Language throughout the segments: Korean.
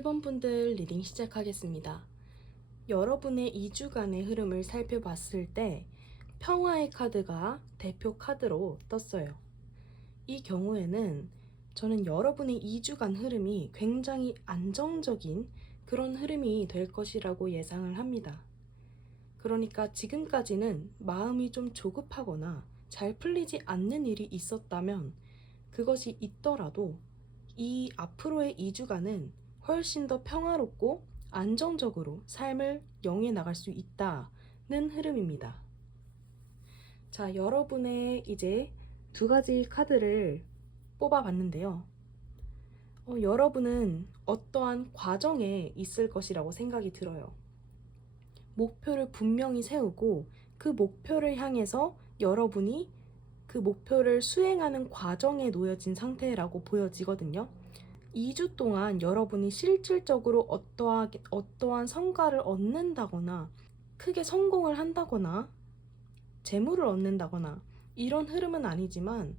1번 분들 리딩 시작하겠습니다. 여러분의 2주간의 흐름을 살펴봤을 때 평화의 카드가 대표 카드로 떴어요. 이 경우에는 저는 여러분의 2주간 흐름이 굉장히 안정적인 그런 흐름이 될 것이라고 예상을 합니다. 그러니까 지금까지는 마음이 좀 조급하거나 잘 풀리지 않는 일이 있었다면 그것이 있더라도 이 앞으로의 2주간은 훨씬 더 평화롭고 안정적으로 삶을 영위해 나갈 수 있다는 흐름입니다. 자, 여러분의 이제 두 가지 카드를 뽑아봤는데요. 여러분은 어떠한 과정에 있을 것이라고 생각이 들어요. 목표를 분명히 세우고 그 목표를 향해서 여러분이 그 목표를 수행하는 과정에 놓여진 상태라고 보여지거든요. 2주 동안 여러분이 실질적으로 어떠한 성과를 얻는다거나 크게 성공을 한다거나 재물을 얻는다거나 이런 흐름은 아니지만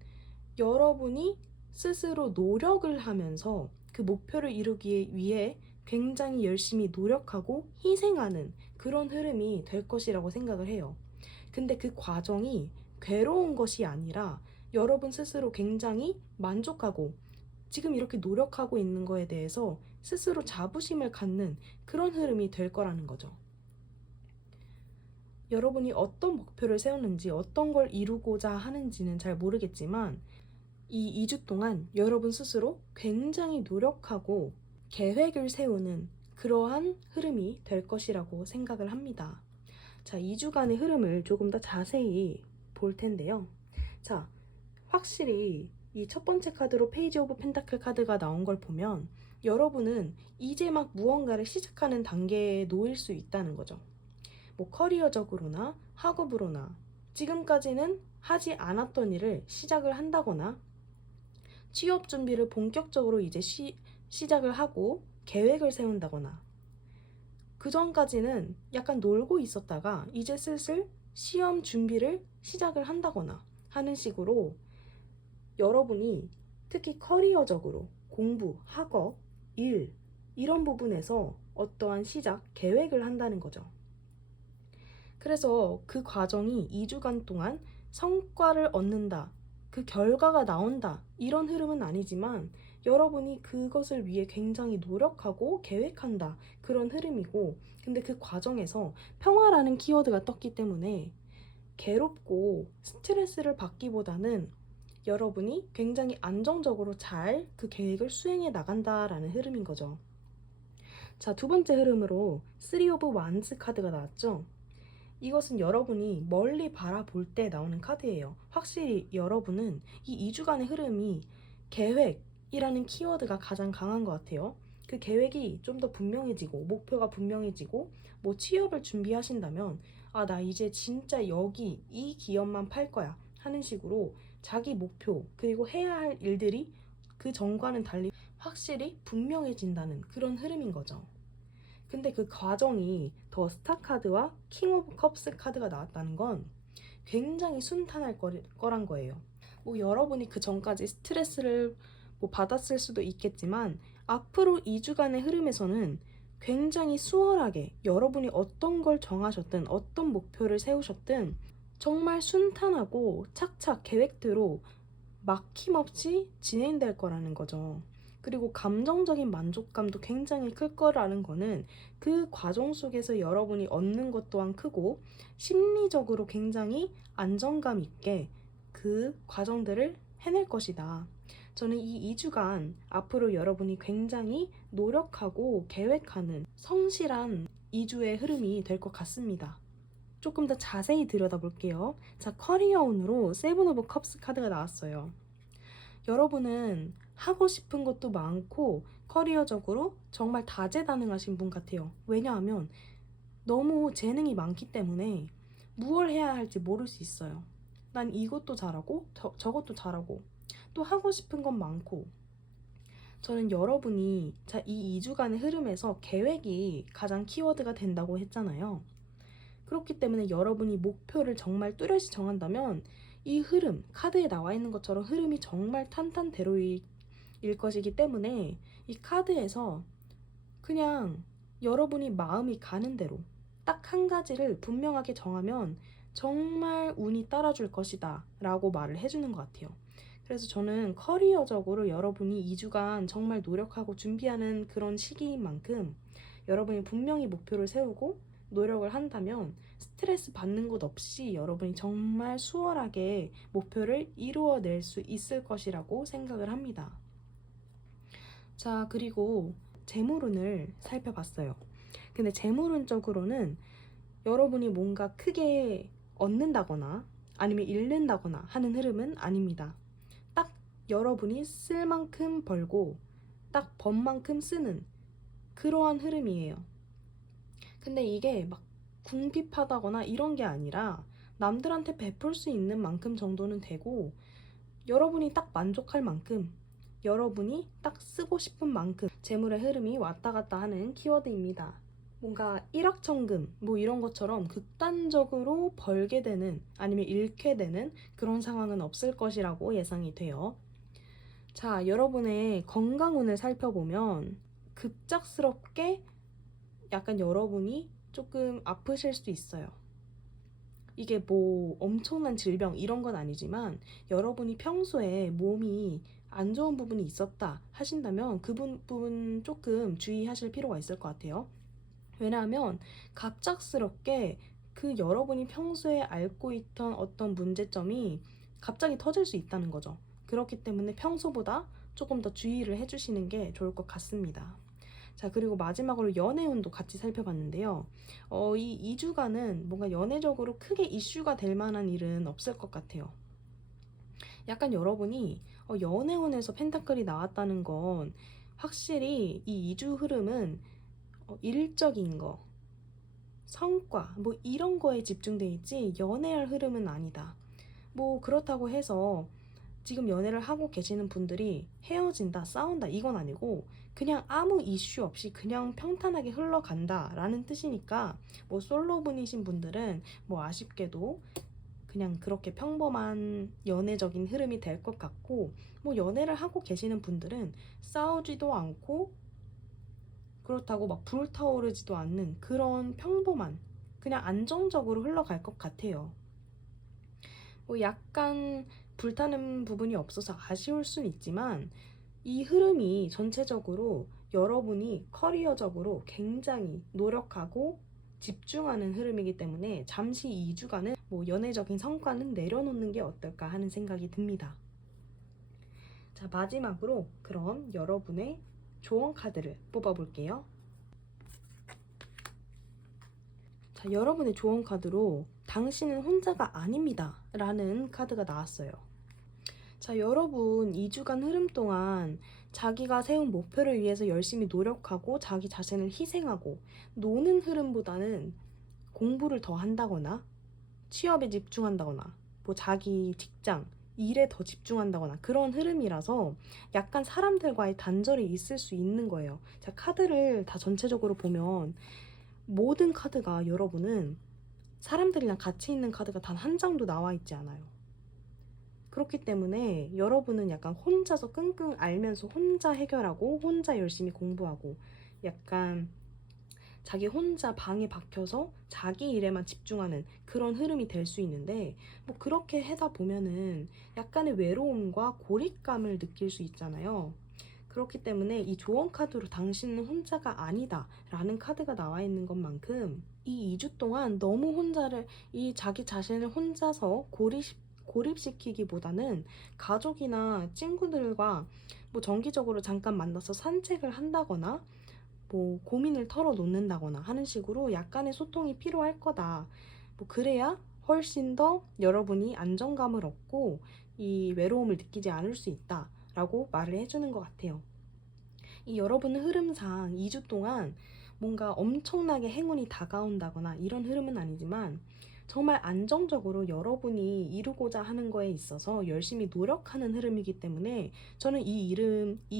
여러분이 스스로 노력을 하면서 그 목표를 이루기 위해 굉장히 열심히 노력하고 희생하는 그런 흐름이 될 것이라고 생각을 해요. 근데 그 과정이 괴로운 것이 아니라 여러분 스스로 굉장히 만족하고 지금 이렇게 노력하고 있는 거에 대해서 스스로 자부심을 갖는 그런 흐름이 될 거라는 거죠. 여러분이 어떤 목표를 세우는지 어떤 걸 이루고자 하는지는 잘 모르겠지만 이 2주 동안 여러분 스스로 굉장히 노력하고 계획을 세우는 그러한 흐름이 될 것이라고 생각을 합니다. 자, 2주간의 흐름을 조금 더 자세히 볼 텐데요. 자, 확실히 이 첫 번째 카드로 페이지 오브 펜타클 카드가 나온 걸 보면 여러분은 이제 막 무언가를 시작하는 단계에 놓일 수 있다는 거죠. 뭐 커리어적으로나 학업으로나 지금까지는 하지 않았던 일을 시작을 한다거나 취업 준비를 본격적으로 이제 시작을 하고 계획을 세운다거나 그 전까지는 약간 놀고 있었다가 이제 슬슬 시험 준비를 시작을 한다거나 하는 식으로 여러분이 특히 커리어적으로 공부, 학업, 일 이런 부분에서 어떠한 시작, 계획을 한다는 거죠. 그래서 그 과정이 2주간 동안 성과를 얻는다, 그 결과가 나온다 이런 흐름은 아니지만 여러분이 그것을 위해 굉장히 노력하고 계획한다 그런 흐름이고 근데 그 과정에서 평화라는 키워드가 떴기 때문에 괴롭고 스트레스를 받기보다는 여러분이 굉장히 안정적으로 잘 그 계획을 수행해 나간다라는 흐름인 거죠. 자, 두 번째 흐름으로 3 오브 완즈 카드가 나왔죠. 이것은 여러분이 멀리 바라볼 때 나오는 카드예요. 확실히 여러분은 이 2주간의 흐름이 계획이라는 키워드가 가장 강한 것 같아요. 그 계획이 좀 더 분명해지고 목표가 분명해지고 뭐 취업을 준비하신다면 아, 나 이제 진짜 여기 이 기업만 팔 거야 하는 식으로 자기 목표 그리고 해야 할 일들이 그 전과는 달리 확실히 분명해진다는 그런 흐름인 거죠. 근데 그 과정이 더 스타 카드와 킹 오브 컵스 카드가 나왔다는 건 굉장히 순탄할 거란 거예요. 뭐 여러분이 그 전까지 스트레스를 뭐 받았을 수도 있겠지만 앞으로 2주간의 흐름에서는 굉장히 수월하게 여러분이 어떤 걸 정하셨든 어떤 목표를 세우셨든 정말 순탄하고 착착 계획대로 막힘없이 진행될 거라는 거죠. 그리고 감정적인 만족감도 굉장히 클 거라는 거는 그 과정 속에서 여러분이 얻는 것 또한 크고 심리적으로 굉장히 안정감 있게 그 과정들을 해낼 것이다. 저는 이 2주간 앞으로 여러분이 굉장히 노력하고 계획하는 성실한 2주의 흐름이 될 것 같습니다. 조금 더 자세히 들여다볼게요. 자, 커리어운으로 세븐 오브 컵스 카드가 나왔어요. 여러분은 하고 싶은 것도 많고 커리어적으로 정말 다재다능하신 분 같아요. 왜냐하면 너무 재능이 많기 때문에 무엇을 해야 할지 모를 수 있어요. 난 이것도 잘하고 저것도 잘하고 또 하고 싶은 건 많고 저는 여러분이 자, 이 2주간의 흐름에서 계획이 가장 키워드가 된다고 했잖아요. 그렇기 때문에 여러분이 목표를 정말 뚜렷이 정한다면 이 흐름, 카드에 나와 있는 것처럼 흐름이 정말 탄탄대로일 것이기 때문에 이 카드에서 그냥 여러분이 마음이 가는 대로 딱 한 가지를 분명하게 정하면 정말 운이 따라줄 것이다 라고 말을 해주는 것 같아요. 그래서 저는 커리어적으로 여러분이 2주간 정말 노력하고 준비하는 그런 시기인 만큼 여러분이 분명히 목표를 세우고 노력을 한다면 스트레스 받는 것 없이 여러분이 정말 수월하게 목표를 이루어낼 수 있을 것이라고 생각을 합니다. 자, 그리고 재물운을 살펴봤어요. 근데 재물운적으로는 여러분이 뭔가 크게 얻는다거나 아니면 잃는다거나 하는 흐름은 아닙니다. 딱 여러분이 쓸 만큼 벌고 딱 번 만큼 쓰는 그러한 흐름이에요. 근데 이게 막 궁핍하다거나 이런 게 아니라 남들한테 베풀 수 있는 만큼 정도는 되고 여러분이 딱 만족할 만큼 여러분이 딱 쓰고 싶은 만큼 재물의 흐름이 왔다 갔다 하는 키워드입니다. 뭔가 일확천금 뭐 이런 것처럼 극단적으로 벌게 되는 아니면 잃게 되는 그런 상황은 없을 것이라고 예상이 돼요. 자, 여러분의 건강운을 살펴보면 급작스럽게 약간 여러분이 조금 아프실 수도 있어요. 이게 뭐 엄청난 질병 이런 건 아니지만 여러분이 평소에 몸이 안 좋은 부분이 있었다 하신다면 그 부분 조금 주의하실 필요가 있을 것 같아요. 왜냐하면 갑작스럽게 그 여러분이 평소에 앓고 있던 어떤 문제점이 갑자기 터질 수 있다는 거죠. 그렇기 때문에 평소보다 조금 더 주의를 해주시는 게 좋을 것 같습니다. 자, 그리고 마지막으로 연애운도 같이 살펴봤는데요. 이 2주간은 뭔가 연애적으로 크게 이슈가 될 만한 일은 없을 것 같아요. 약간 여러분이 연애운에서 펜타클이 나왔다는 건 확실히 이 2주 흐름은 일적인 거, 성과, 뭐 이런 거에 집중돼 있지 연애할 흐름은 아니다. 뭐 그렇다고 해서 지금 연애를 하고 계시는 분들이 헤어진다, 싸운다 이건 아니고 그냥 아무 이슈 없이 그냥 평탄하게 흘러간다 라는 뜻이니까 뭐 솔로분이신 분들은 뭐 아쉽게도 그냥 그렇게 평범한 연애적인 흐름이 될 것 같고 뭐 연애를 하고 계시는 분들은 싸우지도 않고 그렇다고 막 불타오르지도 않는 그런 평범한 그냥 안정적으로 흘러갈 것 같아요. 뭐 약간 불타는 부분이 없어서 아쉬울 순 있지만 이 흐름이 전체적으로 여러분이 커리어적으로 굉장히 노력하고 집중하는 흐름이기 때문에 잠시 2주간은 뭐 연애적인 성과는 내려놓는 게 어떨까 하는 생각이 듭니다. 자, 마지막으로 그럼 여러분의 조언 카드를 뽑아볼게요. 자, 여러분의 조언 카드로 당신은 혼자가 아닙니다 라는 카드가 나왔어요. 자, 여러분 2주간 흐름 동안 자기가 세운 목표를 위해서 열심히 노력하고 자기 자신을 희생하고 노는 흐름보다는 공부를 더 한다거나 취업에 집중한다거나 뭐 자기 직장, 일에 더 집중한다거나 그런 흐름이라서 약간 사람들과의 단절이 있을 수 있는 거예요. 자, 카드를 다 전체적으로 보면 모든 카드가 여러분은 사람들이랑 같이 있는 카드가 단 한 장도 나와 있지 않아요. 그렇기 때문에 여러분은 약간 혼자서 끙끙 앓면서 혼자 해결하고 혼자 열심히 공부하고 약간 자기 혼자 방에 박혀서 자기 일에만 집중하는 그런 흐름이 될 수 있는데 뭐 그렇게 하다 보면은 약간의 외로움과 고립감을 느낄 수 있잖아요. 그렇기 때문에 이 조언 카드로 당신은 혼자가 아니다 라는 카드가 나와 있는 것만큼 이 2주 동안 너무 이 자기 자신을 혼자서 고립시키기보다는 가족이나 친구들과 뭐 정기적으로 잠깐 만나서 산책을 한다거나 뭐 고민을 털어놓는다거나 하는 식으로 약간의 소통이 필요할 거다. 뭐 그래야 훨씬 더 여러분이 안정감을 얻고 이 외로움을 느끼지 않을 수 있다라고 말을 해주는 것 같아요. 이 여러분의 흐름상 2주 동안 뭔가 엄청나게 행운이 다가온다거나 이런 흐름은 아니지만 정말 안정적으로 여러분이 이루고자 하는 거에 있어서 열심히 노력하는 흐름이기 때문에 저는 이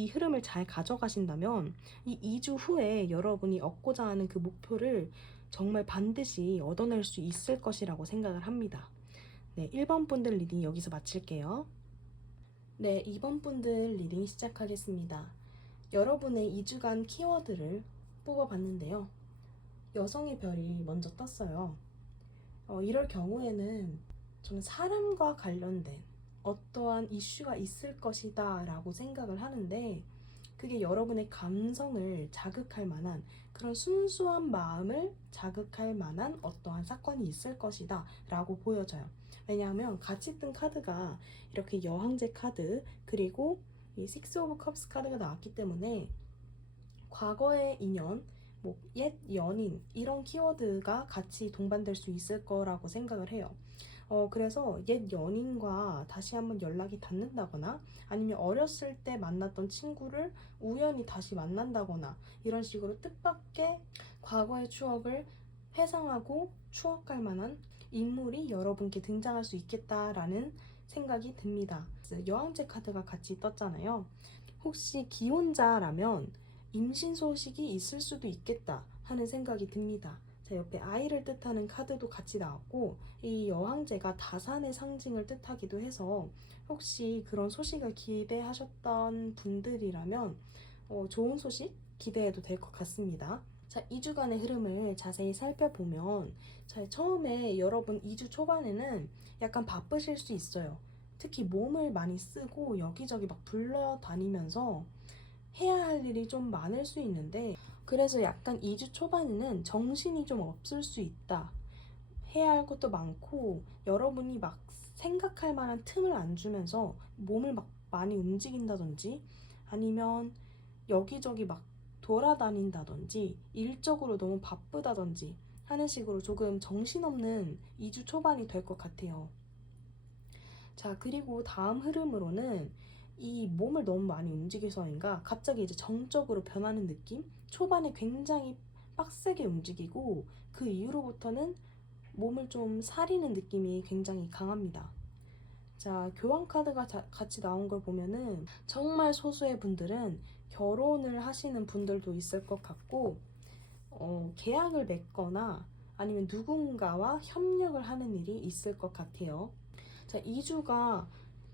흐름을 잘 가져가신다면 이 2주 후에 여러분이 얻고자 하는 그 목표를 정말 반드시 얻어낼 수 있을 것이라고 생각을 합니다. 네, 1번 분들 리딩 여기서 마칠게요. 네, 2번 분들 리딩 시작하겠습니다. 여러분의 2주간 키워드를 뽑아봤는데요. 여성의 별이 먼저 떴어요. 이럴 경우에는 저는 사람과 관련된 어떠한 이슈가 있을 것이다 라고 생각을 하는데, 그게 여러분의 감성을 자극할 만한, 그런 순수한 마음을 자극할 만한 어떠한 사건이 있을 것이다 라고 보여져요. 왜냐하면 같이 뜬 카드가 이렇게 여왕제 카드, 그리고 이 식스 오브 컵스 카드가 나왔기 때문에 과거의 인연, 뭐 옛 연인, 이런 키워드가 같이 동반될 수 있을 거라고 생각을 해요. 그래서 옛 연인과 다시 한번 연락이 닿는다거나, 아니면 어렸을 때 만났던 친구를 우연히 다시 만난다거나, 이런 식으로 뜻밖의 과거의 추억을 회상하고 추억할 만한 인물이 여러분께 등장할 수 있겠다라는 생각이 듭니다. 여왕제 카드가 같이 떴잖아요. 혹시 기혼자라면 임신 소식이 있을 수도 있겠다 하는 생각이 듭니다. 자, 옆에 아이를 뜻하는 카드도 같이 나왔고, 이 여왕제가 다산의 상징을 뜻하기도 해서 혹시 그런 소식을 기대하셨던 분들이라면 좋은 소식 기대해도 될 것 같습니다. 자, 2주간의 흐름을 자세히 살펴보면, 자, 처음에 여러분 2주 초반에는 약간 바쁘실 수 있어요. 특히 몸을 많이 쓰고 여기저기 막 불러다니면서 해야 할 일이 좀 많을 수 있는데, 그래서 약간 2주 초반에는 정신이 좀 없을 수 있다. 해야 할 것도 많고 여러분이 막 생각할 만한 틈을 안 주면서 몸을 막 많이 움직인다든지, 아니면 여기저기 막 돌아다닌다든지, 일적으로 너무 바쁘다든지 하는 식으로 조금 정신없는 2주 초반이 될 것 같아요. 자, 그리고 다음 흐름으로는 이 몸을 너무 많이 움직여서인가 갑자기 이제 정적으로 변하는 느낌? 초반에 굉장히 빡세게 움직이고 그 이후로부터는 몸을 좀 사리는 느낌이 굉장히 강합니다. 자, 교환 카드가 같이 나온 걸 보면은 정말 소수의 분들은 결혼을 하시는 분들도 있을 것 같고, 계약을 맺거나 아니면 누군가와 협력을 하는 일이 있을 것 같아요. 자, 2주가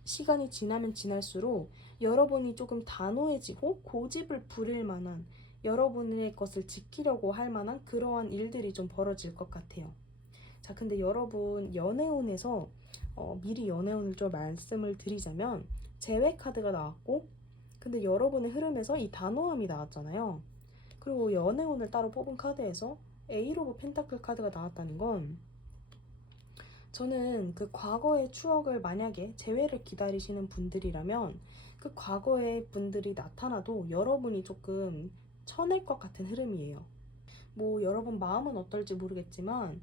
시간이 지나면 지날수록 여러분이 조금 단호해지고 고집을 부릴 만한, 여러분의 것을 지키려고 할 만한 그러한 일들이 좀 벌어질 것 같아요. 자, 근데 여러분 연애운에서 미리 연애운을 좀 말씀을 드리자면, 재회 카드가 나왔고, 근데 여러분의 흐름에서 이 단호함이 나왔잖아요. 그리고 연애운을 따로 뽑은 카드에서 에이트 오브 펜타클 카드가 나왔다는 건, 저는 그 과거의 추억을, 만약에 재회를 기다리시는 분들이라면 그 과거의 분들이 나타나도 여러분이 조금 쳐낼 것 같은 흐름이에요. 뭐 여러분 마음은 어떨지 모르겠지만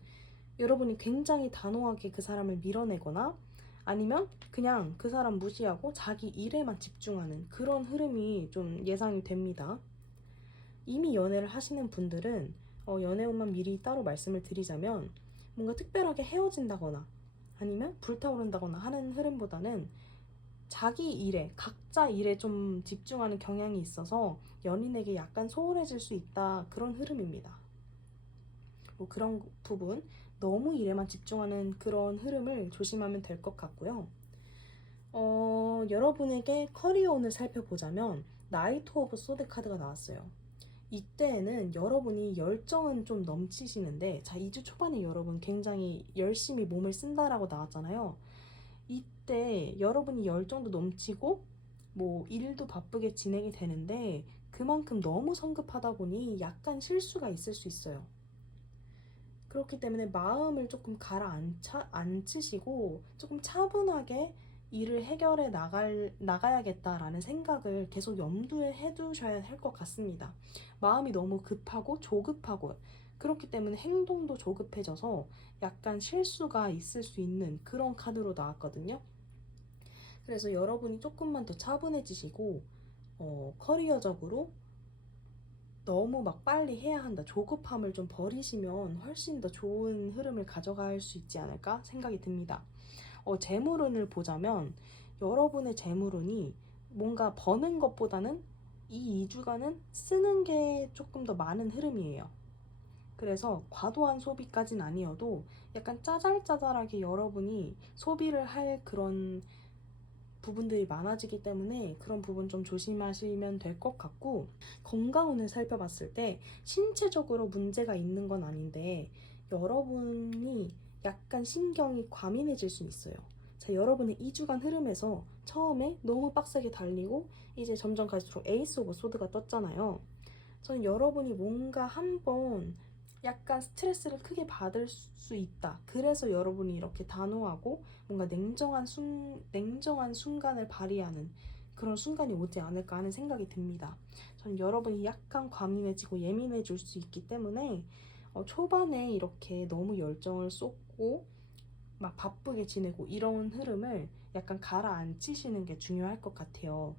여러분이 굉장히 단호하게 그 사람을 밀어내거나, 아니면 그냥 그 사람 무시하고 자기 일에만 집중하는 그런 흐름이 좀 예상이 됩니다. 이미 연애를 하시는 분들은 연애운만 미리 따로 말씀을 드리자면, 뭔가 특별하게 헤어진다거나 아니면 불타오른다거나 하는 흐름보다는 자기 일에, 각자 일에 좀 집중하는 경향이 있어서 연인에게 약간 소홀해질 수 있다, 그런 흐름입니다. 뭐 그런 부분, 너무 일에만 집중하는 그런 흐름을 조심하면 될 것 같고요. 여러분에게 커리어운을 살펴보자면 나이트 오브 소드 카드가 나왔어요. 이때에는 여러분이 열정은 좀 넘치시는데, 자, 2주 초반에 여러분 굉장히 열심히 몸을 쓴다라고 나왔잖아요. 이때 여러분이 열정도 넘치고 뭐 일도 바쁘게 진행이 되는데, 그만큼 너무 성급하다 보니 약간 실수가 있을 수 있어요. 그렇기 때문에 마음을 조금 가라앉히시고 조금 차분하게 일을 해결해 나가야겠다라는 생각을 계속 염두에 해두셔야 할 것 같습니다. 마음이 너무 급하고 조급하고, 그렇기 때문에 행동도 조급해져서 약간 실수가 있을 수 있는 그런 카드로 나왔거든요. 그래서 여러분이 조금만 더 차분해지시고 커리어적으로 너무 막 빨리 해야 한다, 조급함을 좀 버리시면 훨씬 더 좋은 흐름을 가져갈 수 있지 않을까 생각이 듭니다. 재물운을 보자면 여러분의 재물운이 뭔가 버는 것보다는 이 2주간은 쓰는 게 조금 더 많은 흐름이에요. 그래서 과도한 소비까지는 아니어도 약간 짜잘짜잘하게 여러분이 소비를 할 그런 부분들이 많아지기 때문에 그런 부분 좀 조심하시면 될 것 같고, 건강운을 살펴봤을 때 신체적으로 문제가 있는 건 아닌데 여러분이 약간 신경이 과민해질 수 있어요. 자, 여러분의 2주간 흐름에서 처음에 너무 빡세게 달리고 이제 점점 갈수록 에이스 오브 소드가 떴잖아요. 저는 여러분이 뭔가 한번 약간 스트레스를 크게 받을 수 있다. 그래서 여러분이 이렇게 단호하고 뭔가 냉정한 순간을 발휘하는 그런 순간이 오지 않을까 하는 생각이 듭니다. 저는 여러분이 약간 과민해지고 예민해질 수 있기 때문에 초반에 이렇게 너무 열정을 쏟고 막 바쁘게 지내고 이런 흐름을 약간 가라앉히시는 게 중요할 것 같아요.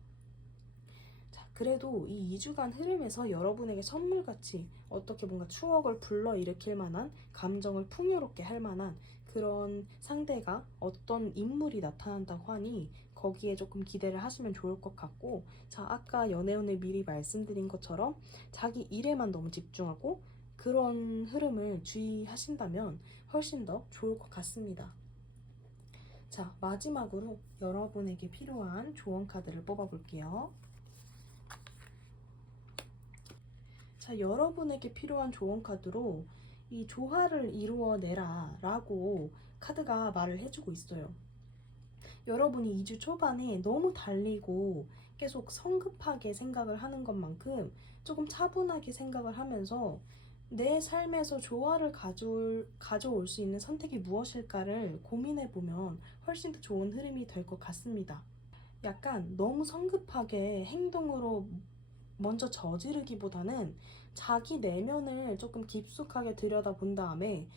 자, 그래도 이 2주간 흐름에서 여러분에게 선물같이 어떻게 뭔가 추억을 불러일으킬 만한, 감정을 풍요롭게 할 만한 그런 상대가, 어떤 인물이 나타난다고 하니 거기에 조금 기대를 하시면 좋을 것 같고, 자, 아까 연애운을 미리 말씀드린 것처럼 자기 일에만 너무 집중하고 그런 흐름을 주의하신다면 훨씬 더 좋을 것 같습니다. 자, 마지막으로 여러분에게 필요한 조언 카드를 뽑아볼게요. 자, 여러분에게 필요한 조언 카드로 이 조화를 이루어내라 라고 카드가 말을 해주고 있어요. 여러분이 2주 초반에 너무 달리고 계속 성급하게 생각을 하는 것만큼 조금 차분하게 생각을 하면서 내 삶에서 조화를 가져올 수 있는 선택이 무엇일까를 고민해보면 훨씬 더 좋은 흐름이 될 것 같습니다. 약간 너무 성급하게 행동으로 먼저 저지르기보다는 자기 내면을 조금 깊숙하게 들여다본 다음에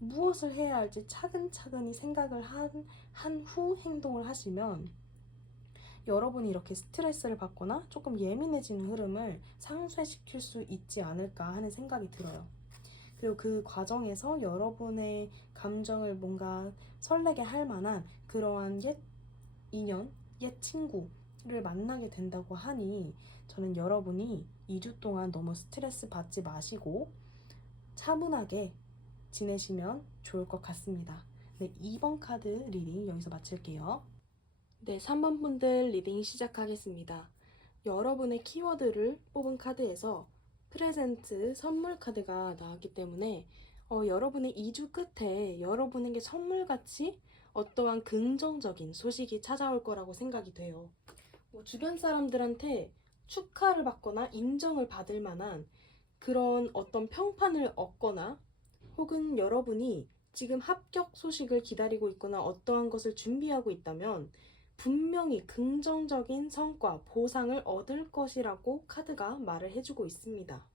무엇을 해야 할지 차근차근히 생각을 한 후 행동을 하시면 여러분이 이렇게 스트레스를 받거나 조금 예민해지는 흐름을 상쇄시킬 수 있지 않을까 하는 생각이 들어요. 그리고 그 과정에서 여러분의 감정을 뭔가 설레게 할 만한 그러한 옛 인연, 옛 친구를 만나게 된다고 하니 저는 여러분이 2주 동안 너무 스트레스 받지 마시고 차분하게 지내시면 좋을 것 같습니다. 네, 2번 카드 리딩 여기서 마칠게요. 네, 3번 분들 리딩 시작하겠습니다. 여러분의 키워드를 뽑은 카드에서 프레젠트 선물 카드가 나왔기 때문에 여러분의 2주 끝에 여러분에게 선물같이 어떠한 긍정적인 소식이 찾아올 거라고 생각이 돼요. 주변 사람들한테 축하를 받거나 인정을 받을 만한 그런 어떤 평판을 얻거나, 혹은 여러분이 지금 합격 소식을 기다리고 있거나 어떠한 것을 준비하고 있다면 분명히 긍정적인 성과, 보상을 얻을 것이라고 카드가 말을 해주고 있습니다.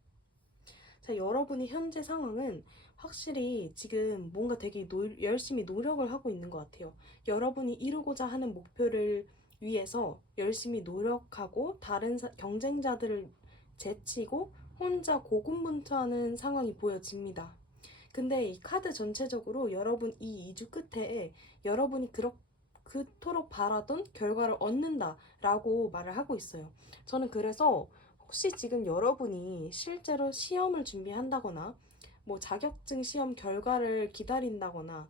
자, 여러분의 현재 상황은 확실히 지금 뭔가 되게 열심히 노력을 하고 있는 것 같아요. 여러분이 이루고자 하는 목표를 위해서 열심히 노력하고 다른 경쟁자들을 제치고 혼자 고군분투하는 상황이 보여집니다. 근데 이 카드 전체적으로 여러분 이 2주 끝에 여러분이 그토록 바라던 결과를 얻는다라고 말을 하고 있어요. 저는 그래서 혹시 지금 여러분이 실제로 시험을 준비한다거나 뭐 자격증 시험 결과를 기다린다거나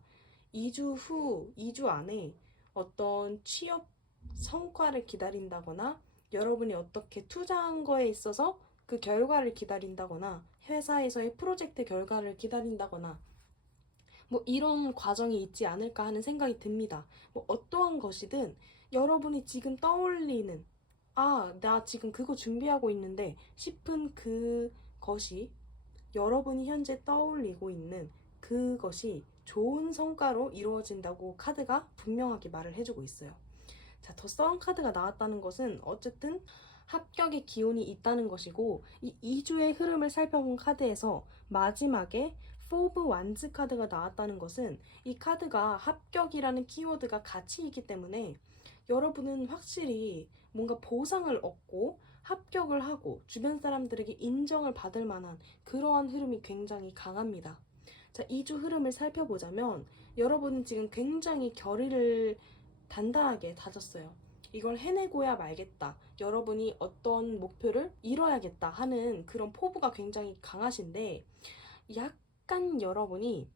2주 안에 어떤 취업 성과를 기다린다거나 여러분이 어떻게 투자한 거에 있어서 그 결과를 기다린다거나 회사에서의 프로젝트 결과를 기다린다거나 뭐 이런 과정이 있지 않을까 하는 생각이 듭니다. 뭐 어떠한 것이든 여러분이 지금 떠올리는, 아, 나 지금 그거 준비하고 있는데 싶은 그것이, 여러분이 현재 떠올리고 있는 그것이 좋은 성과로 이루어진다고 카드가 분명하게 말을 해주고 있어요. 자, 더 썬 카드가 나왔다는 것은 어쨌든 합격의 기운이 있다는 것이고, 이 2주의 흐름을 살펴본 카드에서 마지막에 포브 완즈 카드가 나왔다는 것은 이 카드가 합격이라는 키워드가 같이 있기 때문에 여러분은 확실히 뭔가 보상을 얻고 합격을 하고 주변 사람들에게 인정을 받을 만한 그러한 흐름이 굉장히 강합니다. 자, 2주 흐름을 살펴보자면 여러분은 지금 굉장히 결의를 단단하게 다졌어요. 이걸 해내고야 말겠다. 여러분이 어떤 목표를 이뤄야겠다 하는 그런 포부가 굉장히 강하신데, 약간 여러분이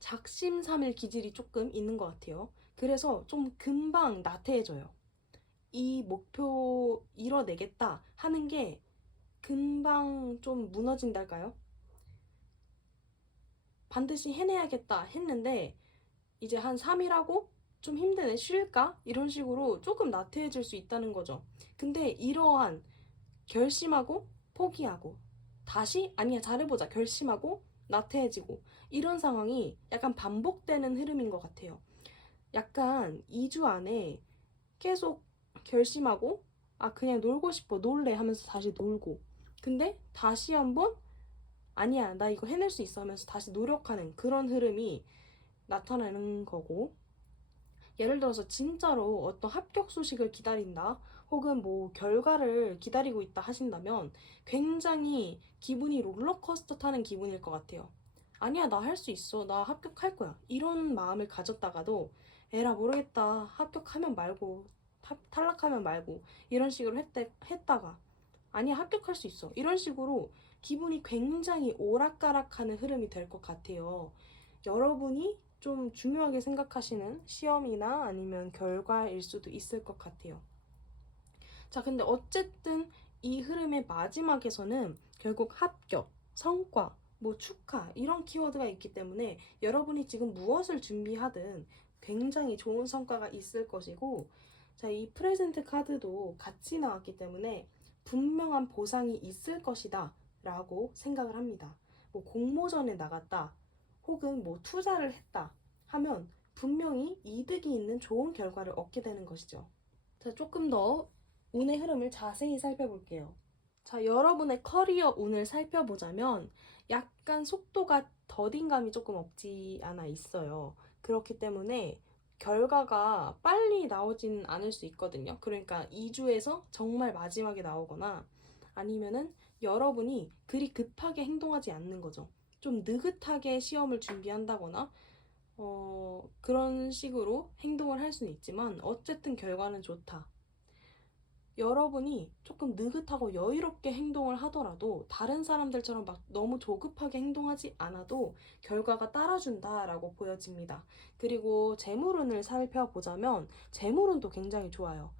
작심삼일 기질이 조금 있는 것 같아요. 그래서 좀 금방 나태해져요. 이 목표 이뤄내겠다 하는 게 금방 좀 무너진달까요? 반드시 해내야겠다 했는데 이제 한 3일 하고 좀 힘드네, 쉴까? 이런 식으로 조금 나태해질 수 있다는 거죠. 근데 이러한 결심하고 포기하고 다시 아니야 잘해보자 결심하고 나태해지고 이런 상황이 약간 반복되는 흐름인 것 같아요. 약간 2주 안에 계속 결심하고 아 그냥 놀고 싶어 놀래 하면서 다시 놀고 근데 다시 한번 아니야 나 이거 해낼 수 있어 하면서 다시 노력하는 그런 흐름이 나타나는 거고 예를 들어서 진짜로 어떤 합격 소식을 기다린다 혹은 뭐 결과를 기다리고 있다 하신다면 굉장히 기분이 롤러코스터 타는 기분일 것 같아요. 아니야 나 할 수 있어 나 합격할 거야 이런 마음을 가졌다가도 에라 모르겠다 합격하면 말고 탈락하면 말고 이런 식으로 했다가 아니야 합격할 수 있어 이런 식으로 기분이 굉장히 오락가락하는 흐름이 될 것 같아요. 여러분이 좀 중요하게 생각하시는 시험이나 아니면 결과일 수도 있을 것 같아요. 자, 근데 어쨌든 이 흐름의 마지막에서는 결국 합격, 성과, 뭐 축하 이런 키워드가 있기 때문에 여러분이 지금 무엇을 준비하든 굉장히 좋은 성과가 있을 것이고 자, 이 프레젠트 카드도 같이 나왔기 때문에 분명한 보상이 있을 것이다 라고 생각을 합니다. 뭐 공모전에 나갔다 혹은 뭐 투자를 했다 하면 분명히 이득이 있는 좋은 결과를 얻게 되는 것이죠. 자, 조금 더 운의 흐름을 자세히 살펴볼게요. 자, 여러분의 커리어 운을 살펴보자면 약간 속도가 더딘 감이 조금 없지 않아 있어요. 그렇기 때문에 결과가 빨리 나오진 않을 수 있거든요. 그러니까 2주에서 정말 마지막에 나오거나 아니면은 여러분이 그리 급하게 행동하지 않는 거죠. 좀 느긋하게 시험을 준비한다거나 그런 식으로 행동을 할 수는 있지만 어쨌든 결과는 좋다. 여러분이 조금 느긋하고 여유롭게 행동을 하더라도 다른 사람들처럼 막 너무 조급하게 행동하지 않아도 결과가 따라준다라고 보여집니다. 그리고 재물운을 살펴보자면 재물운도 굉장히 좋아요.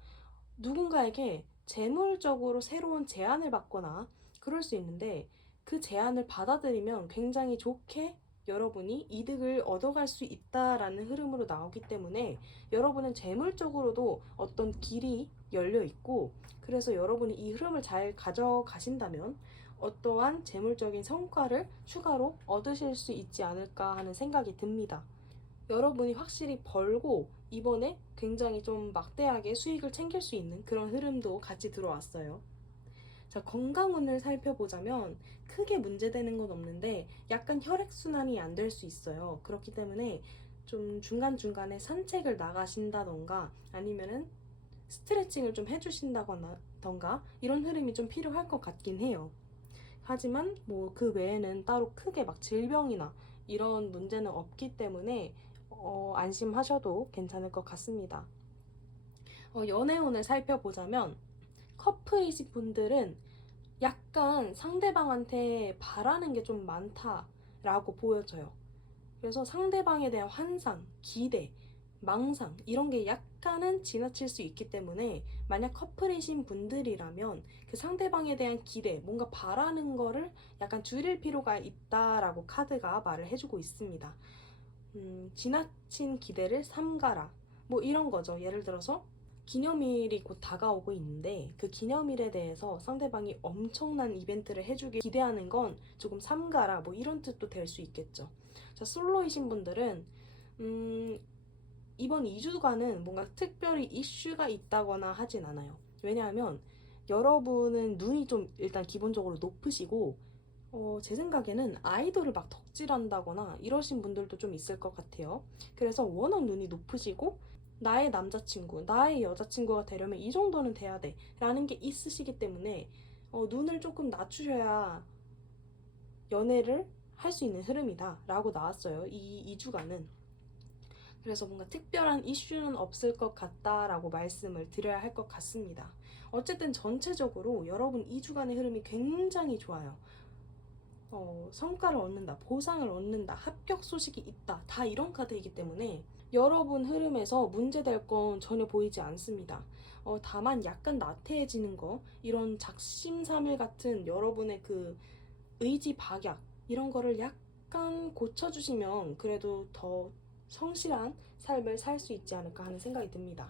누군가에게 재물적으로 새로운 제안을 받거나 그럴 수 있는데 그 제안을 받아들이면 굉장히 좋게 여러분이 이득을 얻어갈 수 있다라는 흐름으로 나오기 때문에 여러분은 재물적으로도 어떤 길이 열려 있고 그래서 여러분이 이 흐름을 잘 가져가신다면 어떠한 재물적인 성과를 추가로 얻으실 수 있지 않을까 하는 생각이 듭니다. 여러분이 확실히 벌고 이번에 굉장히 좀 막대하게 수익을 챙길 수 있는 그런 흐름도 같이 들어왔어요. 자, 건강운을 살펴보자면 크게 문제되는 건 없는데 약간 혈액순환이 안 될 수 있어요. 그렇기 때문에 좀 중간중간에 산책을 나가신다던가 아니면은 스트레칭을 좀 해주신다던가 이런 흐름이 좀 필요할 것 같긴 해요. 하지만 뭐 그 외에는 따로 크게 막 질병이나 이런 문제는 없기 때문에 안심하셔도 괜찮을 것 같습니다. 연애운을 살펴보자면 커플이신 분들은 약간 상대방한테 바라는 게 좀 많다라고 보여져요. 그래서 상대방에 대한 환상, 기대, 망상 이런 게 약간은 지나칠 수 있기 때문에 만약 커플이신 분들이라면 그 상대방에 대한 기대, 뭔가 바라는 거를 약간 줄일 필요가 있다라고 카드가 말을 해주고 있습니다. 지나친 기대를 삼가라. 뭐 이런 거죠. 예를 들어서 기념일이 곧 다가오고 있는데 그 기념일에 대해서 상대방이 엄청난 이벤트를 해주길 기대하는 건 조금 삼가라. 뭐 이런 뜻도 될 수 있겠죠. 자, 솔로이신 분들은 이번 2주간은 뭔가 특별히 이슈가 있다거나 하진 않아요. 왜냐하면 여러분은 눈이 좀 일단 기본적으로 높으시고 제 생각에는 아이돌을 막 덕질한다거나 이러신 분들도 좀 있을 것 같아요. 그래서 워낙 눈이 높으시고 나의 남자친구, 나의 여자친구가 되려면 이 정도는 돼야 돼 라는 게 있으시기 때문에 눈을 조금 낮추셔야 연애를 할 수 있는 흐름이다 라고 나왔어요. 이 2주간은. 그래서 뭔가 특별한 이슈는 없을 것 같다라고 말씀을 드려야 할 것 같습니다. 어쨌든 전체적으로 여러분 2주간의 흐름이 굉장히 좋아요. 성과를 얻는다, 보상을 얻는다, 합격 소식이 있다, 다 이런 카드이기 때문에 여러분 흐름에서 문제될 건 전혀 보이지 않습니다. 다만 약간 나태해지는 거, 이런 작심삼일 같은 여러분의 그 의지 박약, 이런 거를 약간 고쳐주시면 그래도 더 성실한 삶을 살 수 있지 않을까 하는 생각이 듭니다.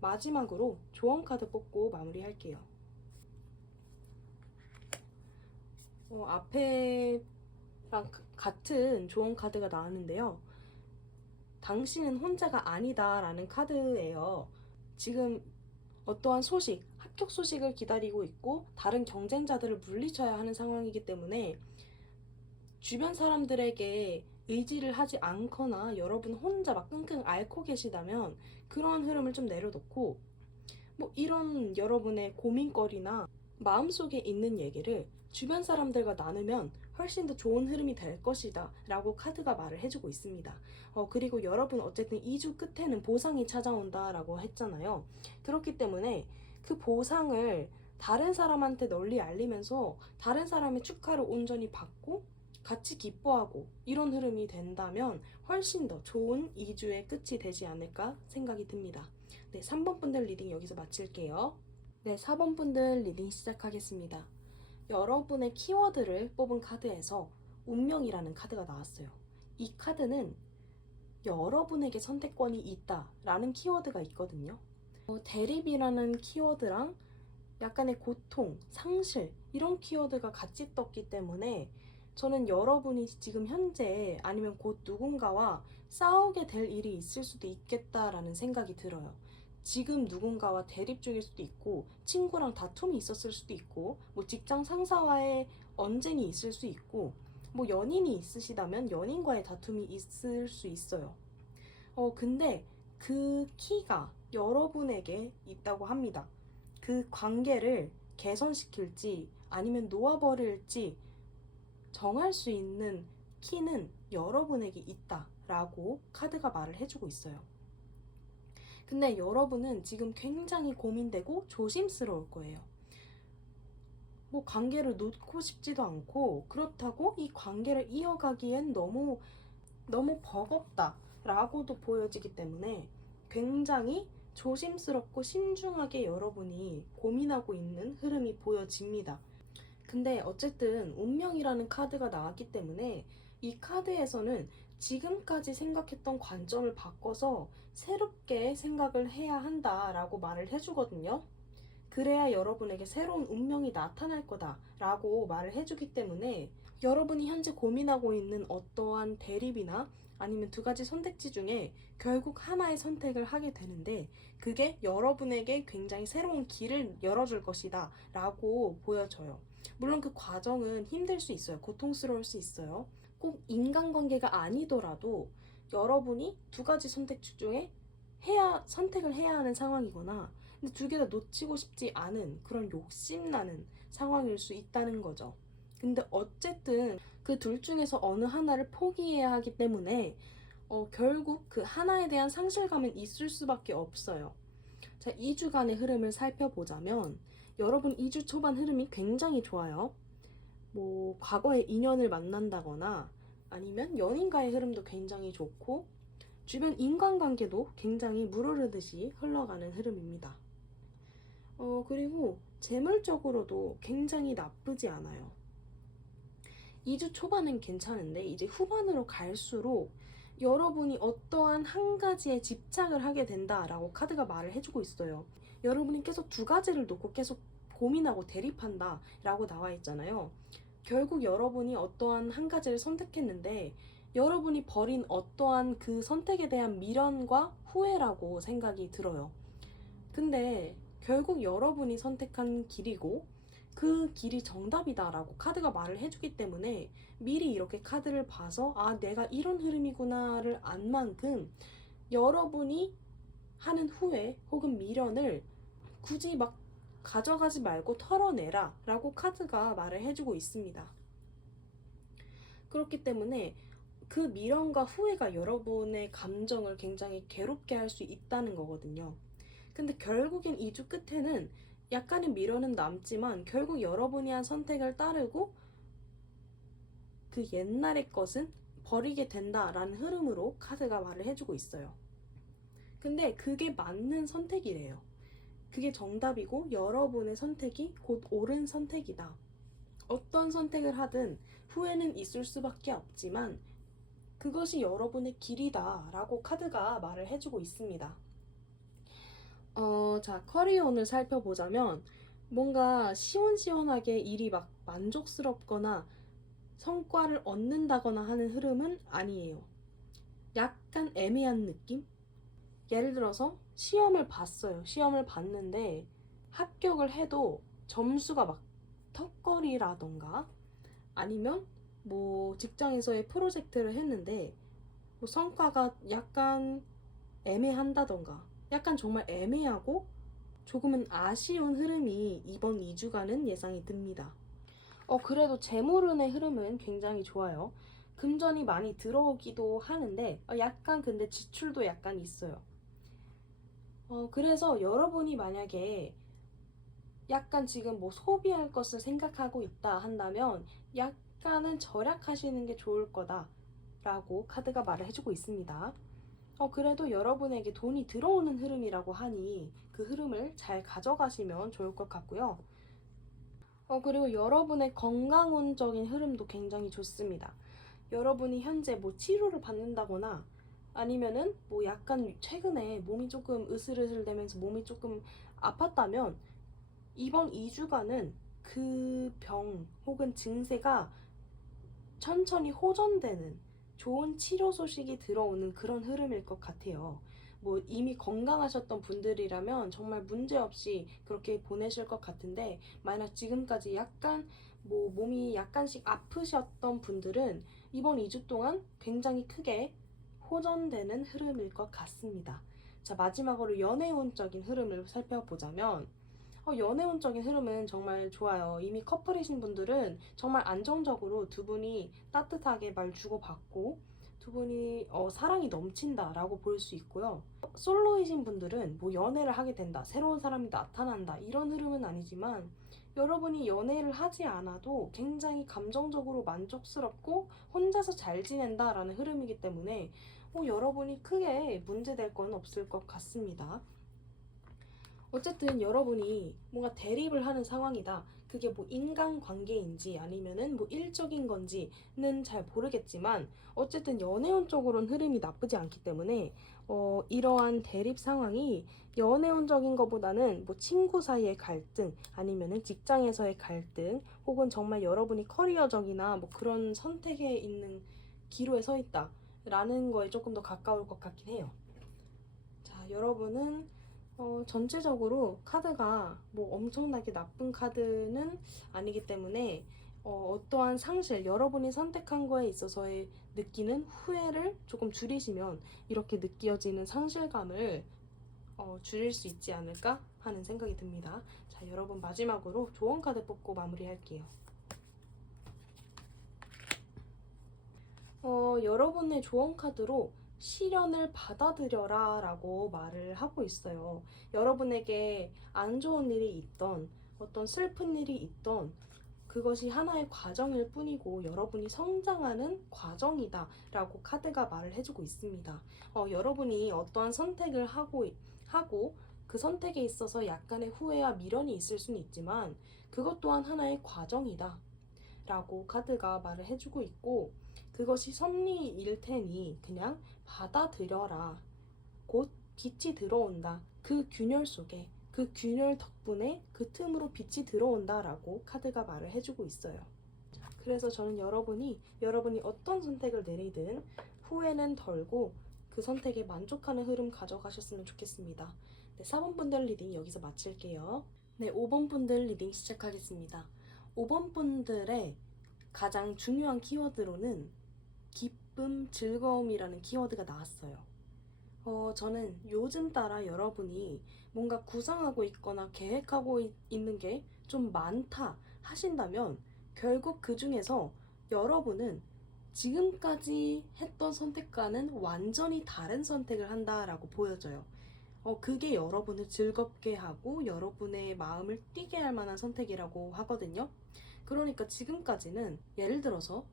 마지막으로 조언 카드 뽑고 마무리할게요. 앞에랑 같은 조언 카드가 나왔는데요. 당신은 혼자가 아니다 라는 카드예요. 지금 어떠한 소식, 합격 소식을 기다리고 있고 다른 경쟁자들을 물리쳐야 하는 상황이기 때문에 주변 사람들에게 의지를 하지 않거나 여러분 혼자 막 끙끙 앓고 계시다면 그런 흐름을 좀 내려놓고 이런 여러분의 고민거리나 마음속에 있는 얘기를 주변 사람들과 나누면 훨씬 더 좋은 흐름이 될 것이다 라고 카드가 말을 해주고 있습니다. 그리고 여러분 어쨌든 2주 끝에는 보상이 찾아온다 라고 했잖아요. 그렇기 때문에 그 보상을 다른 사람한테 널리 알리면서 다른 사람의 축하를 온전히 받고 같이 기뻐하고 이런 흐름이 된다면 훨씬 더 좋은 2주의 끝이 되지 않을까 생각이 듭니다. 네, 3번 분들 리딩 여기서 마칠게요. 네, 4번 분들 리딩 시작하겠습니다. 여러분의 키워드를 뽑은 카드에서 운명이라는 카드가 나왔어요. 이 카드는 여러분에게 선택권이 있다 라는 키워드가 있거든요. 대립이라는 키워드랑 약간의 고통, 상실 이런 키워드가 같이 떴기 때문에 저는 여러분이 지금 현재 아니면 곧 누군가와 싸우게 될 일이 있을 수도 있겠다라는 생각이 들어요. 지금 누군가와 대립 중일 수도 있고 친구랑 다툼이 있었을 수도 있고 직장 상사와의 언쟁이 있을 수 있고 연인이 있으시다면 연인과의 다툼이 있을 수 있어요. 근데 그 키가 여러분에게 있다고 합니다. 그 관계를 개선시킬지 아니면 놓아버릴지 정할 수 있는 키는 여러분에게 있다라고 카드가 말을 해주고 있어요. 근데 여러분은 지금 굉장히 고민되고 조심스러울 거예요. 관계를 놓고 싶지도 않고 그렇다고 이 관계를 이어가기엔 너무 버겁다라고도 보여지기 때문에 굉장히 조심스럽고 신중하게 여러분이 고민하고 있는 흐름이 보여집니다. 근데 어쨌든 운명이라는 카드가 나왔기 때문에 이 카드에서는 지금까지 생각했던 관점을 바꿔서 새롭게 생각을 해야 한다라고 말을 해주거든요. 그래야 여러분에게 새로운 운명이 나타날 거다라고 말을 해주기 때문에 여러분이 현재 고민하고 있는 어떠한 대립이나 아니면 두 가지 선택지 중에 결국 하나의 선택을 하게 되는데 그게 여러분에게 굉장히 새로운 길을 열어줄 것이다 라고 보여져요. 물론 그 과정은 힘들 수 있어요. 고통스러울 수 있어요. 꼭 인간관계가 아니더라도 여러분이 두 가지 선택지 중에 선택을 해야 하는 상황이거나 근데 두 개 다 놓치고 싶지 않은 그런 욕심나는 상황일 수 있다는 거죠. 근데 어쨌든 그 둘 중에서 어느 하나를 포기해야 하기 때문에 결국 그 하나에 대한 상실감은 있을 수밖에 없어요. 자, 2주간의 흐름을 살펴보자면 여러분 2주 초반 흐름이 굉장히 좋아요. 과거의 인연을 만난다거나 아니면 연인과의 흐름도 굉장히 좋고 주변 인간관계도 굉장히 물흐르듯이 흘러가는 흐름입니다. 그리고 재물적으로도 굉장히 나쁘지 않아요. 2주 초반은 괜찮은데 이제 후반으로 갈수록 여러분이 어떠한 한 가지에 집착을 하게 된다라고 카드가 말을 해주고 있어요. 여러분이 계속 두 가지를 놓고 계속 고민하고 대립한다 라고 나와 있잖아요. 결국 여러분이 어떠한 한 가지를 선택했는데 여러분이 벌인 어떠한 그 선택에 대한 미련과 후회라고 생각이 들어요. 근데 결국 여러분이 선택한 길이고 그 길이 정답이다라고 카드가 말을 해주기 때문에 미리 이렇게 카드를 봐서 내가 이런 흐름이구나를 안 만큼 여러분이 하는 후회 혹은 미련을 굳이 막 가져가지 말고 털어내라 라고 카드가 말을 해주고 있습니다. 그렇기 때문에 그 미련과 후회가 여러분의 감정을 굉장히 괴롭게 할 수 있다는 거거든요. 근데 결국엔 2주 끝에는 약간의 미련은 남지만 결국 여러분이 한 선택을 따르고 그 옛날의 것은 버리게 된다라는 흐름으로 카드가 말을 해주고 있어요. 근데 그게 맞는 선택이래요. 그게 정답이고 여러분의 선택이 곧 옳은 선택이다. 어떤 선택을 하든 후회는 있을 수밖에 없지만 그것이 여러분의 길이다 라고 카드가 말을 해주고 있습니다. 자, 커리어운을 살펴보자면 뭔가 시원시원하게 일이 막 만족스럽거나 성과를 얻는다거나 하는 흐름은 아니에요. 약간 애매한 느낌? 예를 들어서 시험을 봤어요. 시험을 봤는데 합격을 해도 점수가 막 턱걸이라던가 아니면 뭐 직장에서의 프로젝트를 했는데 뭐 성과가 약간 애매한다던가 약간 정말 애매하고 조금은 아쉬운 흐름이 이번 2주간은 예상이 듭니다. 그래도 재물운의 흐름은 굉장히 좋아요. 금전이 많이 들어오기도 하는데 약간 근데 지출도 약간 있어요. 그래서 여러분이 만약에 약간 지금 뭐 소비할 것을 생각하고 있다 한다면 약간은 절약하시는 게 좋을 거다 라고 카드가 말을 해주고 있습니다. 그래도 여러분에게 돈이 들어오는 흐름이라고 하니 그 흐름을 잘 가져가시면 좋을 것 같고요. 그리고 여러분의 건강운적인 흐름도 굉장히 좋습니다. 여러분이 현재 뭐 치료를 받는다거나 아니면은 뭐 약간 최근에 몸이 조금 으슬으슬 되면서 몸이 조금 아팠다면 이번 2주간은 그 병 혹은 증세가 천천히 호전되는 좋은 치료 소식이 들어오는 그런 흐름일 것 같아요. 뭐 이미 건강하셨던 분들이라면 정말 문제없이 그렇게 보내실 것 같은데 만약 지금까지 약간 뭐 몸이 약간씩 아프셨던 분들은 이번 2주 동안 굉장히 크게 호전되는 흐름일 것 같습니다. 자, 마지막으로 연애운적인 흐름을 살펴보자면 연애운적인 흐름은 정말 좋아요. 이미 커플이신 분들은 정말 안정적으로 두 분이 따뜻하게 말 주고받고 두 분이 사랑이 넘친다라고 볼 수 있고요. 솔로이신 분들은 뭐 연애를 하게 된다, 새로운 사람이 나타난다 이런 흐름은 아니지만 여러분이 연애를 하지 않아도 굉장히 감정적으로 만족스럽고 혼자서 잘 지낸다라는 흐름이기 때문에 여러분이 크게 문제될 건 없을 것 같습니다. 어쨌든 여러분이 뭔가 대립을 하는 상황이다. 그게 뭐 인간관계인지 아니면은 뭐 일적인 건지는 잘 모르겠지만 어쨌든 연애운 쪽으로는 흐름이 나쁘지 않기 때문에 이러한 대립 상황이 연애운적인 것보다는 뭐 친구 사이의 갈등 아니면은 직장에서의 갈등 혹은 정말 여러분이 커리어적이나 뭐 그런 선택에 있는 기로에 서 있다 라는 거에 조금 더 가까울 것 같긴 해요. 자, 여러분은 전체적으로 카드가 뭐 엄청나게 나쁜 카드는 아니기 때문에 어떠한 상실, 여러분이 선택한 거에 있어서의 느끼는 후회를 조금 줄이시면 이렇게 느껴지는 상실감을 줄일 수 있지 않을까 하는 생각이 듭니다. 자, 여러분 마지막으로 조언 카드 뽑고 마무리할게요. 여러분의 조언 카드로 시련을 받아들여라 라고 말을 하고 있어요. 여러분에게 안 좋은 일이 있던 어떤 슬픈 일이 있던 그것이 하나의 과정일 뿐이고 여러분이 성장하는 과정이다 라고 카드가 말을 해주고 있습니다. 여러분이 어떠한 선택을 하고 그 선택에 있어서 약간의 후회와 미련이 있을 수는 있지만 그것 또한 하나의 과정이다 라고 카드가 말을 해주고 있고 그것이 섭리일 테니 그냥 받아들여라. 곧 빛이 들어온다. 그 균열 속에 그 균열 덕분에 그 틈으로 빛이 들어온다 라고 카드가 말을 해주고 있어요. 그래서 저는 여러분이 어떤 선택을 내리든 후회는 덜고 그 선택에 만족하는 흐름 가져가셨으면 좋겠습니다. 네, 4번 분들 리딩 여기서 마칠게요. 네, 5번 분들 리딩 시작하겠습니다. 5번 분들의 가장 중요한 키워드로는 기쁨, 즐거움이라는 키워드가 나왔어요. 저는 요즘 따라 여러분이 뭔가 구상하고 있거나 계획하고 있는 게 좀 많다 하신다면 결국 그 중에서 여러분은 지금까지 했던 선택과는 완전히 다른 선택을 한다라고 보여져요. 그게 여러분을 즐겁게 하고 여러분의 마음을 뛰게 할 만한 선택이라고 하거든요. 그러니까 지금까지는 예를 들어서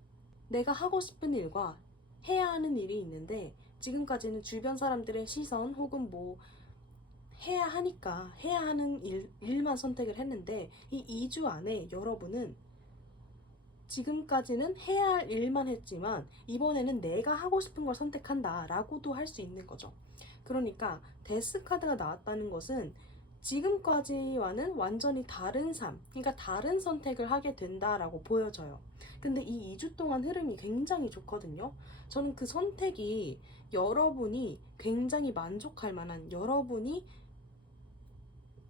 내가 하고 싶은 일과 해야 하는 일이 있는데 지금까지는 주변 사람들의 시선 혹은 뭐 해야 하니까 해야 하는 일만 선택을 했는데, 이 2주 안에 여러분은 지금까지는 해야 할 일만 했지만 이번에는 내가 하고 싶은 걸 선택한다 라고도 할 수 있는 거죠. 그러니까 데스 카드가 나왔다는 것은 지금까지와는 완전히 다른 삶, 그러니까 다른 선택을 하게 된다라고 보여져요. 근데 이 2주 동안 흐름이 굉장히 좋거든요. 저는 그 선택이 여러분이 굉장히 만족할 만한, 여러분이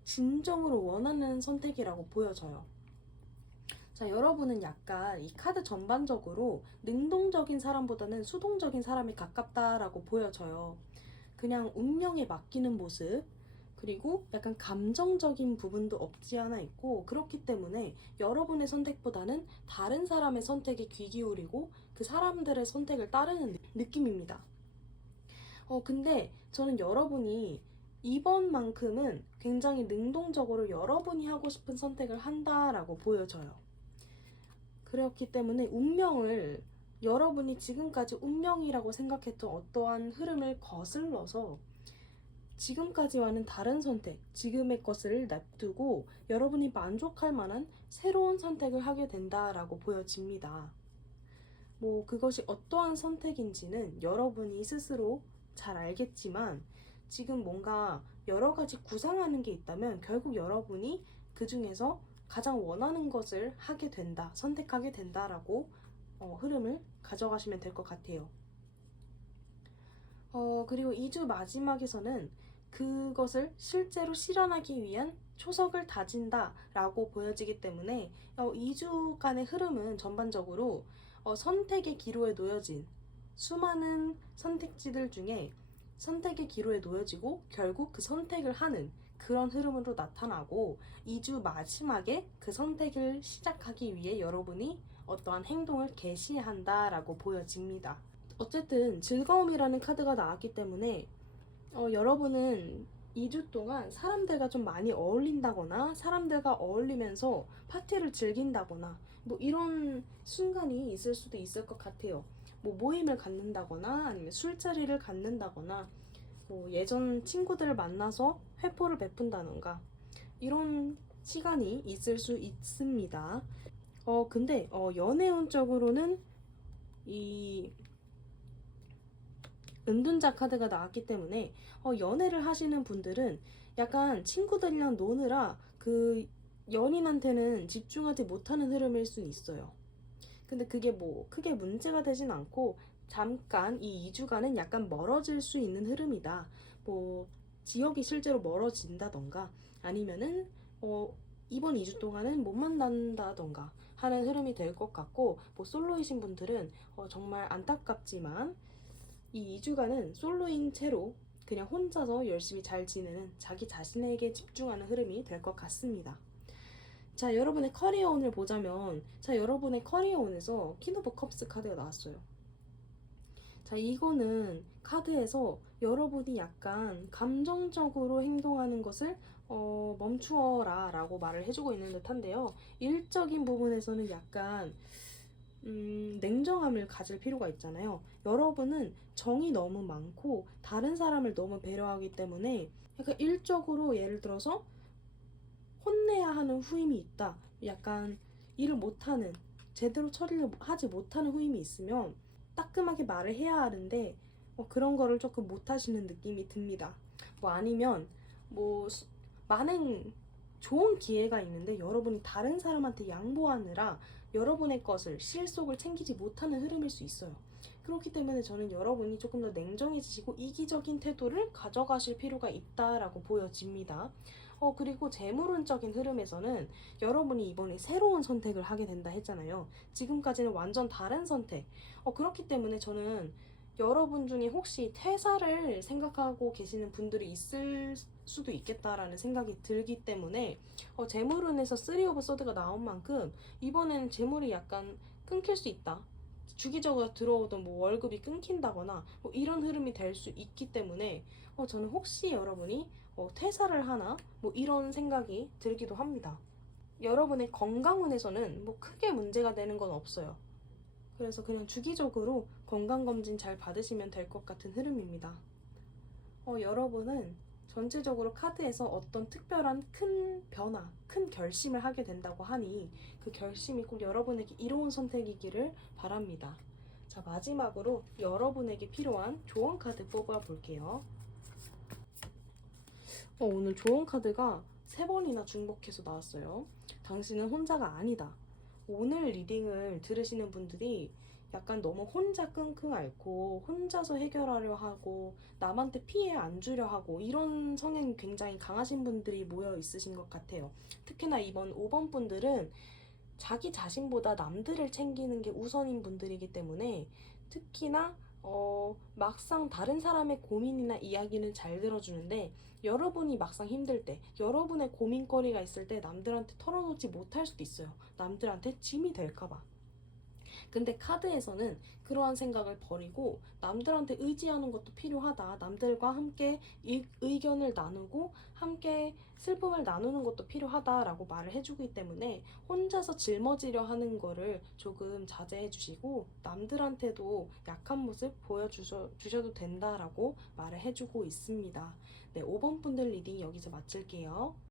진정으로 원하는 선택이라고 보여져요. 자, 여러분은 약간 이 카드 전반적으로 능동적인 사람보다는 수동적인 사람에 가깝다라고 보여져요. 그냥 운명에 맡기는 모습, 그리고 약간 감정적인 부분도 없지 않아 있고, 그렇기 때문에 여러분의 선택보다는 다른 사람의 선택에 귀 기울이고 그 사람들의 선택을 따르는 느낌입니다. 근데 저는 여러분이 이번만큼은 굉장히 능동적으로 여러분이 하고 싶은 선택을 한다라고 보여져요. 그렇기 때문에 운명을, 여러분이 지금까지 운명이라고 생각했던 어떠한 흐름을 거슬러서 지금까지와는 다른 선택, 지금의 것을 냅두고 여러분이 만족할 만한 새로운 선택을 하게 된다라고 보여집니다. 뭐 그것이 어떠한 선택인지는 여러분이 스스로 잘 알겠지만, 지금 뭔가 여러 가지 구상하는 게 있다면 결국 여러분이 그 중에서 가장 원하는 것을 하게 된다, 선택하게 된다라고 흐름을 가져가시면 될 것 같아요. 그리고 2주 마지막에서는 그것을 실제로 실현하기 위한 초석을 다진다라고 보여지기 때문에 2주간의 흐름은 전반적으로 선택의 기로에 놓여진 수많은 선택지들 중에 선택의 기로에 놓여지고 결국 그 선택을 하는 그런 흐름으로 나타나고, 2주 마지막에 그 선택을 시작하기 위해 여러분이 어떠한 행동을 개시한다라고 보여집니다. 어쨌든 즐거움이라는 카드가 나왔기 때문에 여러분은 2주 동안 사람들과 좀 많이 어울린다거나 사람들과 어울리면서 파티를 즐긴다거나 뭐 이런 순간이 있을 수도 있을 것 같아요. 뭐 모임을 갖는다거나 아니면 술자리를 갖는다거나 뭐 예전 친구들을 만나서 회포를 베푼다던가 이런 시간이 있을 수 있습니다. 근데 연애운적으로는 이 은둔자 카드가 나왔기 때문에 연애를 하시는 분들은 약간 친구들이랑 노느라 그 연인한테는 집중하지 못하는 흐름일 수 있어요. 근데 그게 뭐 크게 문제가 되진 않고 잠깐 이 2주간은 약간 멀어질 수 있는 흐름이다. 뭐 지역이 실제로 멀어진다던가 아니면은 이번 2주 동안은 못 만난다던가 하는 흐름이 될 것 같고, 뭐 솔로이신 분들은 정말 안타깝지만 이 2주간은 솔로인 채로 그냥 혼자서 열심히 잘 지내는, 자기 자신에게 집중하는 흐름이 될 것 같습니다. 자, 여러분의 커리어운을 보자면, 자, 여러분의 커리어운에서 퀸 오브 컵스 카드가 나왔어요. 자, 이거는 카드에서 여러분이 약간 감정적으로 행동하는 것을 멈추어라 라고 말을 해주고 있는 듯한데요. 일적인 부분에서는 약간 냉정함을 가질 필요가 있잖아요. 여러분은 정이 너무 많고 다른 사람을 너무 배려하기 때문에 약간 일적으로 예를 들어서 혼내야 하는 후임이 있다. 약간 일을 못하는, 제대로 처리를 하지 못하는 후임이 있으면 따끔하게 말을 해야 하는데 그런 거를 조금 못하시는 느낌이 듭니다. 뭐 아니면 뭐 많은 좋은 기회가 있는데 여러분이 다른 사람한테 양보하느라 여러분의 것을, 실속을 챙기지 못하는 흐름일 수 있어요. 그렇기 때문에 저는 여러분이 조금 더 냉정해지시고 이기적인 태도를 가져가실 필요가 있다라고 보여집니다. 그리고 재물운적인 흐름에서는 여러분이 이번에 새로운 선택을 하게 된다 했잖아요. 지금까지는 완전 다른 선택. 그렇기 때문에 저는 여러분 중에 혹시 퇴사를 생각하고 계시는 분들이 있을 수도 있겠다라는 생각이 들기 때문에 재물운에서 3 오브 소드가 나온 만큼 이번에는 재물이 약간 끊길 수 있다. 주기적으로 들어오던 뭐 월급이 끊긴다거나 뭐 이런 흐름이 될 수 있기 때문에 저는 혹시 여러분이 퇴사를 하나 뭐 이런 생각이 들기도 합니다. 여러분의 건강운에서는 뭐 크게 문제가 되는 건 없어요. 그래서 그냥 주기적으로 건강검진 잘 받으시면 될 것 같은 흐름입니다. 여러분은 전체적으로 카드에서 어떤 특별한 큰 변화, 큰 결심을 하게 된다고 하니 그 결심이 꼭 여러분에게 이로운 선택이기를 바랍니다. 자, 마지막으로 여러분에게 필요한 조언 카드 뽑아 볼게요. 오늘 조언 카드가 3번이나 중복해서 나왔어요. 당신은 혼자가 아니다. 오늘 리딩을 들으시는 분들이 약간 너무 혼자 끙끙 앓고 혼자서 해결하려 하고 남한테 피해 안 주려 하고 이런 성향이 굉장히 강하신 분들이 모여 있으신 것 같아요. 특히나 이번 5번 분들은 자기 자신보다 남들을 챙기는 게 우선인 분들이기 때문에 특히나 막상 다른 사람의 고민이나 이야기는 잘 들어주는데 여러분이 막상 힘들 때, 여러분의 고민거리가 있을 때 남들한테 털어놓지 못할 수도 있어요. 남들한테 짐이 될까봐. 근데 카드에서는 그러한 생각을 버리고 남들한테 의지하는 것도 필요하다. 남들과 함께 의견을 나누고 함께 슬픔을 나누는 것도 필요하다라고 말을 해주기 때문에 혼자서 짊어지려 하는 거를 조금 자제해 주시고 남들한테도 약한 모습 보여주셔도 된다라고 말을 해주고 있습니다. 네, 5번 분들 리딩 여기서 마칠게요.